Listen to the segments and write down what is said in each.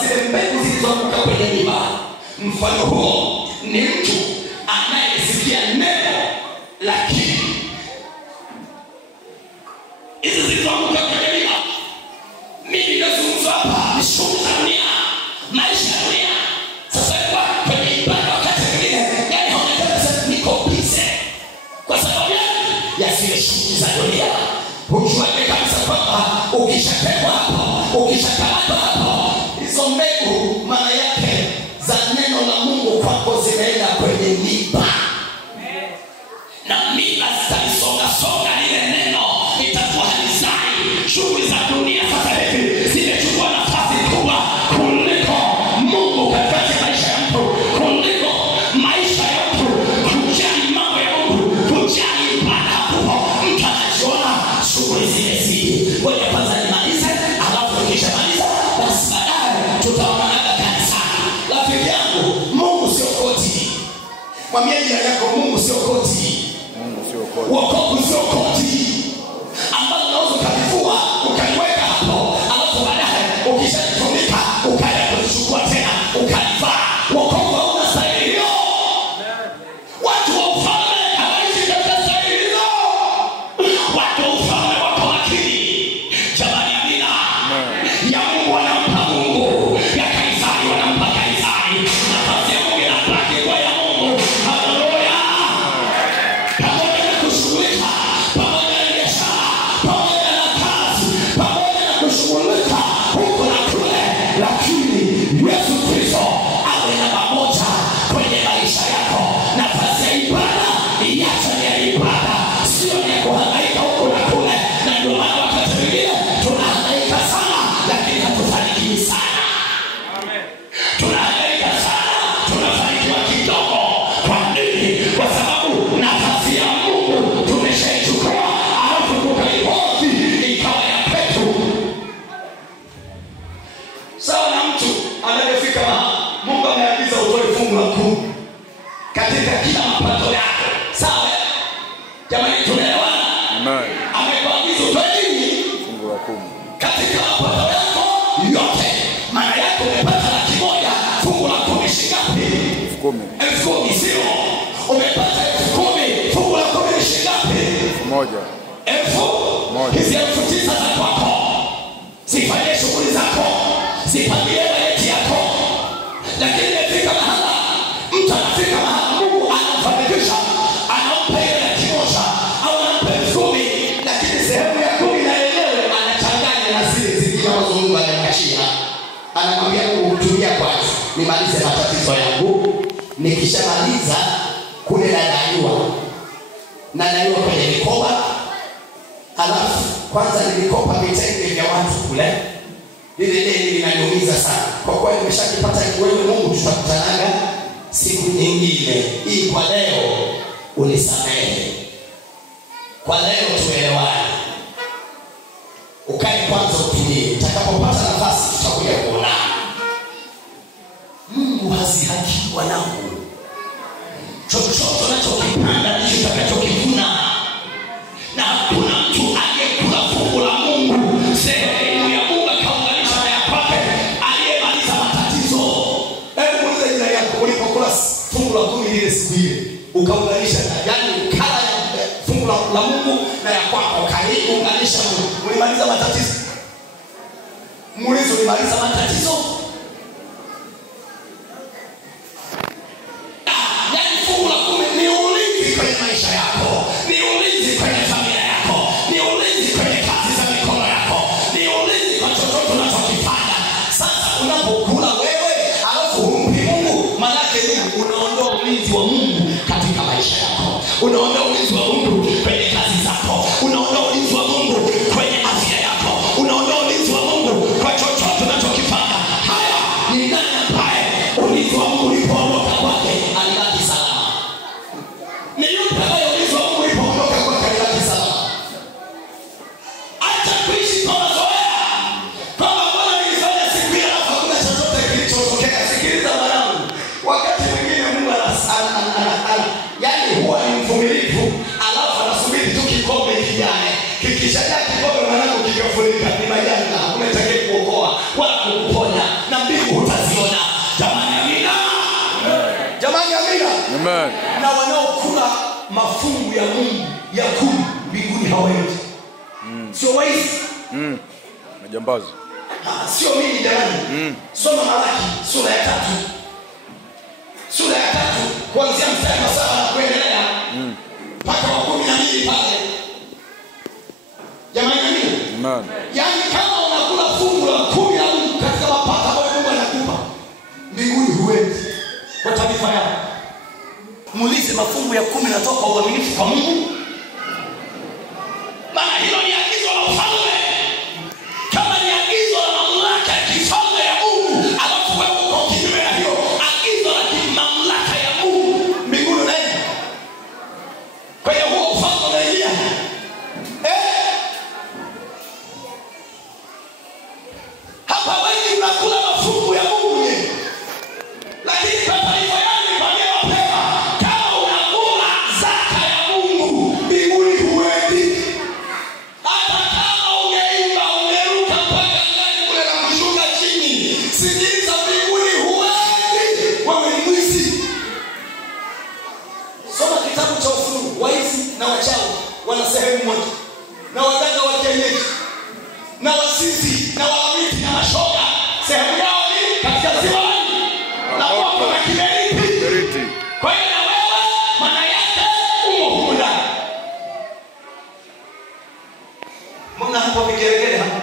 Zile mbegu zilizoanguka kwenye miba, mfano huo ni mtu anayesikia neno, lakini hizi zilizoanguka kwenye miba, mimi nazungumza hapa ni shughuli za dunia, maisha ya dunia. Sasa kwa kwenye ibada wakati mwingine yani haonekana niko busy kwa sababu ya zile shughuli za dunia. Ukiwaje kabisa kwamba ukishapewa hapo, ukishakamatwa hapo, hizo mbegu maana yake za neno la Mungu kwako zimeenda kwenye miba. Na miba zitasonga songa ile neno, itakuwa halizai. Shughuli za dunia sasa hivi zimechukua nafasi kubwa kuliko Mungu katika maisha ya mtu, kuliko maisha ya mtu, kujali mambo ya Mungu, kujali ibada hapo. Mtu anajiona shughuli zile zile. Ngoja kwanza nimalize, alafu nikishamaliza basi baadaye tutaonana kanisani. Rafiki yangu, Mungu sio koti. Mwambie jirani yako, Mungu sio koti. Mungu sio koti. Wokovu sio koti ambalo unaweza ukavua ukaiweka hapo, alafu baadaye ukishatumika ukaja kuchukua tena ukalivaa. Wokovu hauna stahili hiyo. Watu wa ufalme hawaishi katika stahili hiyo. Watu wa ufalme wako akili. Jamani, amina. Ya Mungu wanampa Mungu, ya Kaisari wanampa Kaisari. Nafasi ya Mungu inabaki kwa ya Mungu. Haleluya. Pamoja na kushughulika, pamoja na biashara, pamoja na kazi, pamoja na kushughulika huko na kule, lakini Yesu Kristo awe namba moja kwenye maisha yako. Nafasi ya ibada iacha ni ya ibada, sio ni ya kuhangaika huko na kule. Na ndio maana wakati mwingine tunahangaika sana lakini hatufanikiwi sana. Tunahangaika sana, tunafanikiwa kidogo. Kwa nini? Kwa sababu nafasi ya Mungu tumeshaichukua, alafu tukaipoti ikawa ya kwetu. Sawa na mtu anayefika mahali Mungu ameagiza utoe fungu la 10 katika kila mapato yako. Sawa? Jamani, tunaelewana? Amen. Amekuagiza utoe nini? Fungu la 10 Katika mapato yako yote. Maana yako umepata 100,000, fungu la 10 shingapi? 10,000. 10,000 sio? Umepata 10,000, fungu la 10 shingapi? 1,000. 1,000. Hizi 9,000 za kwako. Sifanye shughuli zako, sipangie bajeti yako. Lakini imefika mahala, mtu anafika mahala Mungu anamfanikisha, anampa ile 1,000 au anampa 10,000, lakini sehemu ya 10 na yenyewe anachanganya na zile zingine ambazo Mungu anamkashia. Anamwambia Mungu, tulia kwanza, nimalize matatizo yangu. Nikishamaliza kule nadaiwa kwenye mikoba. Alafu kwanza nilikopa vitenge vya watu kule. Lile deni linaniumiza sana. Kwa kuwa nimeshakipata wewe Mungu, tutakutanaga siku nyingine. Hii kwa leo unisamehe. Kwa leo tuelewane. Ukae kwanza utulie. Utakapopata nafasi tutakuja kuonana. Mungu hazihaki wanangu. Chochote unachokipanda ndicho utakachokivuna. Na hakuna mtu aliyekula fungu la Mungu, sehemu ya Mungu akaunganisha na ya kwake, aliyemaliza matatizo. Hebu muulize jirani yako, ulipokula fungu la 10 ile siku ile, ukaunganisha na yani ukala fungu la Mungu na ya kwako, ukaiunganisha Mungu, ulimaliza matatizo? Muulize, ulimaliza matatizo? Yani fungu la 10 ni ulinzi kwenye maisha yako, ni ulinzi kwenye familia yako, ni ulinzi kwenye kazi za mikono yako, ni ulinzi kwa chochote unachokifanya. Sasa unapokula wewe alafu humpi Mungu, maana yake ni unaondoa ulinzi wa Mungu katika maisha yako, unaondoa ulinzi wa Mungu kwenye kazi zako, unaondoa ulinzi wa Mungu kwenye afya yako, unaondoa ulinzi wa Mungu kwa chochote unachokifanya. Amen. Na wanaokula mafungu ya Mungu ya 10 mbinguni hawaendi. Sio waizi. Majambazi. Sio mimi jamani. Soma Malaki sura ya 3. Sura ya 3 kuanzia mstari wa 7 na kuendelea. Mpaka wa 12 pale. Jamani mimi. Amen. Yaani kama unakula fungu la 10 ya Mungu katika mapato ambayo Mungu anakupa, mbinguni huendi. Kwa taarifa yako. Muulize mafungu ya 10 yanatoka kwa uaminifu kwa Mungu? Maana hilo ni agizo la ufalme. Kama ni agizo la mamlaka ya kifalme ya Mungu, alafu wewe uko kinyume na hiyo agizo la mamlaka ya Mungu, mbinguni unaenda. Kwa hiyo huo ufalme unaingia. Hapa wengi mnakula mafungu ya Mungu ye. Lakini kwa taarifa yangu nikwambia mapema, kama unakula zaka ya Mungu, mbinguni huendi. Hata kama ungeimba, ungeruka mpaka ndani kule na kushuka chini, sikiliza, mbinguni huendi. Wewe ni mwizi. Soma kitabu cha Ufunuo. Waizi na wachawi wana sehemu moja, na waganga wa kienyeji na wasizi na wawiti na mashoga sehemu yao ni katika ziwa na moto na kiberiti. Kwa hiyo na wewe maana yake umo huko ndani. Mbona hapo vigeregere hapa?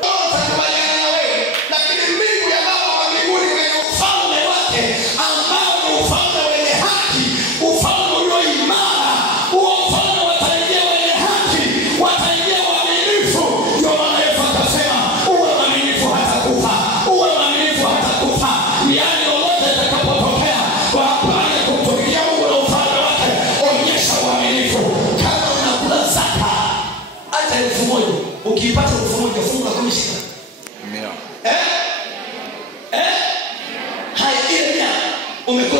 Utakubaliana na wewe, lakini mbingu ya Baba wa mbinguni kwenye ufalme wake ambao ni ufalme wenye haki, ufalme ulio imara, huo ufalme wataingia wenye haki, wataingia waaminifu. Ndio maana Yesu akasema uwe mwaminifu hata kufa, uwe mwaminifu hata kufa. Yaani lolote litakapotokea kwa habari ya kumtumikia Mungu na ufalme wake, onyesha uaminifu. Kama unakula zaka hata 1000, ukiipata 1000 funga 10 shika. Haya ile 100 umekula